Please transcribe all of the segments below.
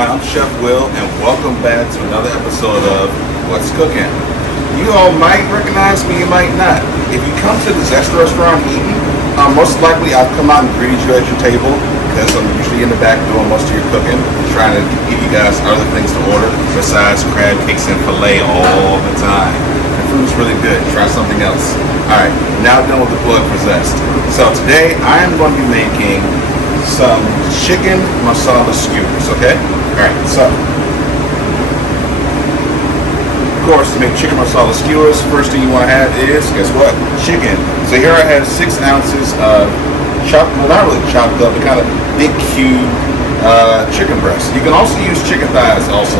everyone, I'm Chef Will, and welcome back to another episode of What's Cooking. You all might recognize me, you might not. If you come to the Zest restaurant eating, most likely I'll come out and greet you at your table, because I'm usually in the back doing most of your cooking, trying to give you guys other things to order besides crab cakes and filet all the time. The food's really good. Try something else. Alright, now done with the plug for Zest. So today I am going to be making some chicken masala skewers, okay? Alright, so of course, to make chicken masala skewers, first thing you want to have is, guess what? Chicken. So here I have 6 ounces of chopped, well, not really chopped up, but kind of big cube chicken breast. You can also use chicken thighs also.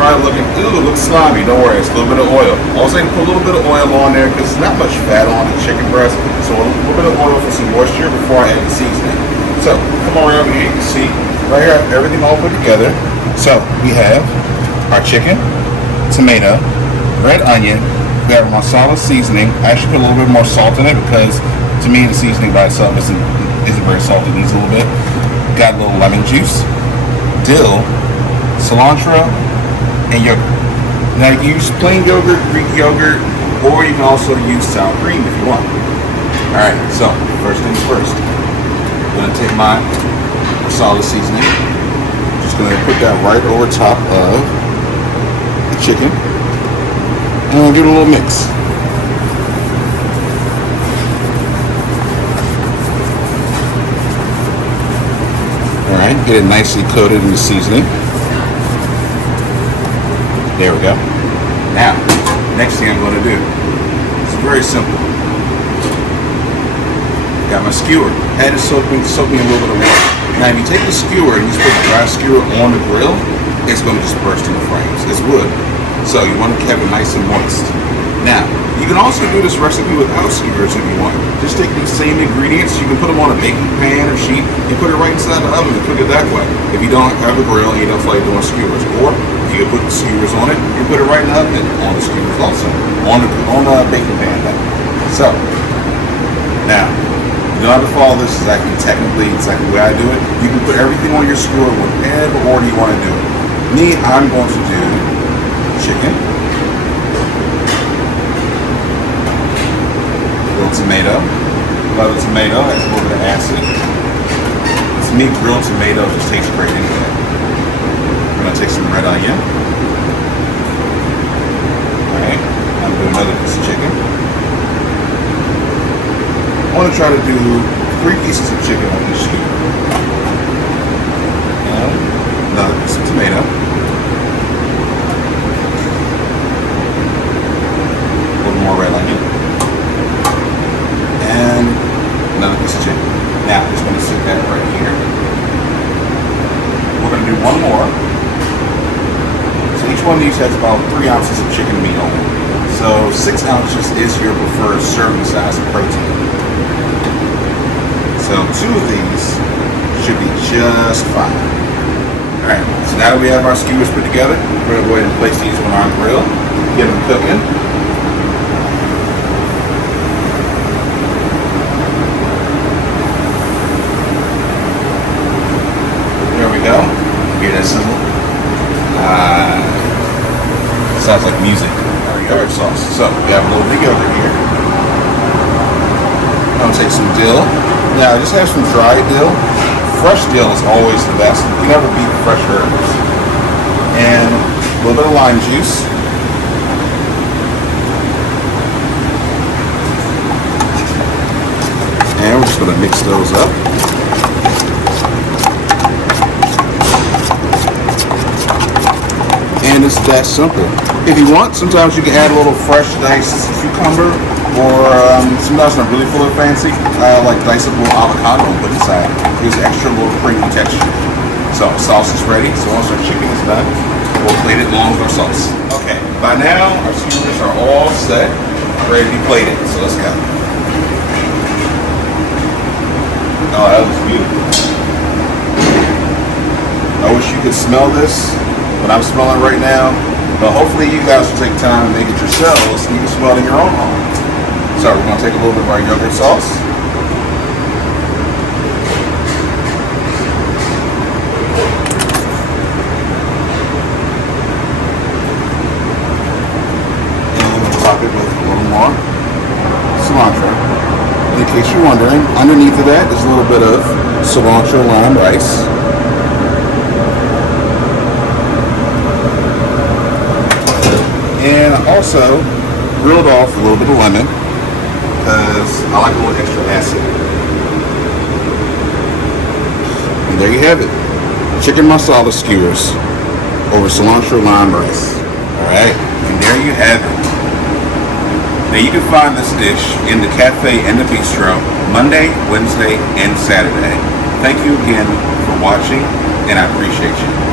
Probably looking, ooh, it looks slimy. Don't worry, it's a little bit of oil. Also, I can put a little bit of oil on there because there's not much fat on the chicken breast. So a little bit of oil for some moisture before I add the seasoning. So, come on around here, you can see, right here, I have everything all put together. So, we have our chicken, tomato, red onion, we have masala seasoning. I actually put a little bit more salt in it because, to me, the seasoning by itself isn't very salty. It needs a little bit. Got a little lemon juice, dill, cilantro, and yogurt. Now, you can use plain yogurt, Greek yogurt, or you can also use sour cream if you want. Alright, so, first things first. I'm going to take my masala seasoning, just going to put that right over top of the chicken, and I'm going to give it a little mix. Alright, get it nicely coated in the seasoning. There we go. Now, next thing I'm going to do, it's very simple. Got my skewer. Had it soak me a little bit of water. Now, if you take the skewer and you just put the dry skewer on the grill, it's going to just burst into flames. It's wood. So you want to keep it nice and moist. Now, you can also do this recipe without skewers if you want. Just take these same ingredients. You can put them on a baking pan or sheet and put it right inside the oven and cook it that way. If you don't have a grill and you don't feel like doing skewers. Or you can put the skewers on it and put it right in the oven on the skewers also. On the baking pan. So, now, you don't have to follow this exactly the way I do it. You can put everything on your skewer whatever order you want to do it. Me, I'm going to do chicken, a little tomato. Love the tomato, has a little bit of acid. To me, grilled tomato just tastes great anyway. I'm going to take some red onion. Alright, I'm going to do another piece of chicken. I want to try to do 3 pieces of chicken on each skewer. And another piece of tomato. A little more red onion. And another piece of chicken. Now, I'm just going to sit that right here. We're going to do one more. So each one of these has about 3 ounces of chicken meat on it. So 6 ounces is your preferred serving size of protein. So 2 of these should be just fine. Alright, so now that we have our skewers put together, we're going to go ahead and place these on our grill, get them cooking. There we go. Hear that sizzle? Sounds like music. Our yogurt sauce. So we have a little bit of yogurt here. I'm going to take some dill. Now, just have some dry dill. Fresh dill is always the best. You never beat fresh herbs. And a little bit of lime juice. And we're just going to mix those up. And it's that simple. If you want, sometimes you can add a little fresh diced cucumber, or sometimes I'm really full of fancy, like dice up a little avocado and put inside. Gives an extra little creamy texture. So sauce is ready. So once our chicken is done, we'll plate it along with our sauce. Okay, by now our skewers are all set, ready to be plated. So let's go. Oh, that looks beautiful. I wish you could smell this, what I'm smelling right now. But hopefully you guys will take time to make it yourselves and you can smell it in your own home. So we're going to take a little bit of our yogurt sauce. cilantro. In case you're wondering, underneath of that is a little bit of cilantro lime rice. And also grilled off a little bit of lemon because I like a little extra acid. And there you have it. Chicken masala skewers over cilantro lime rice. Alright, and there you have it. Now you can find this dish in the cafe and the bistro Monday, Wednesday, and Saturday. Thank you again for watching, and I appreciate you.